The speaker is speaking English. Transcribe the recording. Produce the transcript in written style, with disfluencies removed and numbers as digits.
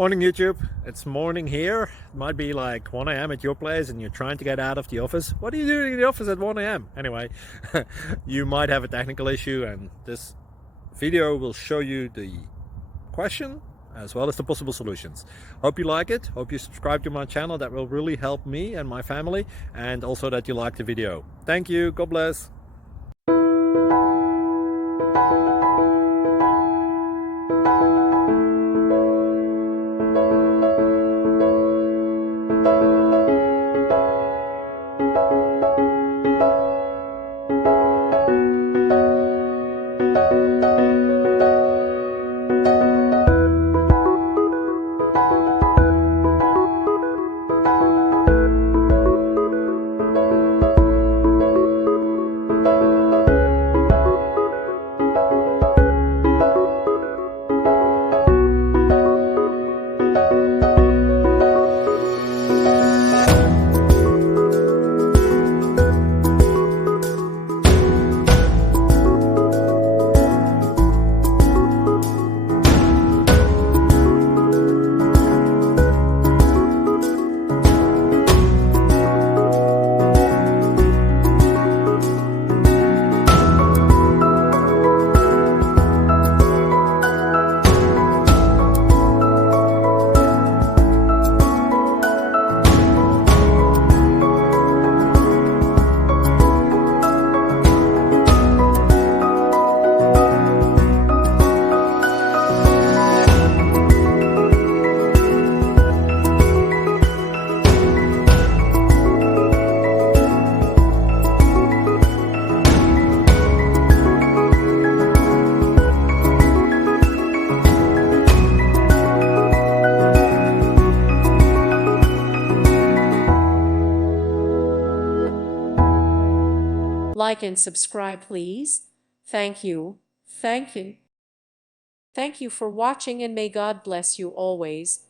Morning YouTube, it's morning here. It might be like 1 a.m. at your place and you're trying to get out of the office. What are you doing in the office at 1 a.m.? Anyway, you might have a technical issue and this video will show you the question as well as the possible solutions. Hope you like it, hope you subscribe to my channel. That will really help me and my family, and also that you like the video. Thank you, God bless. Like and subscribe, please. Thank you. Thank you. Thank you for watching, and may God bless you always.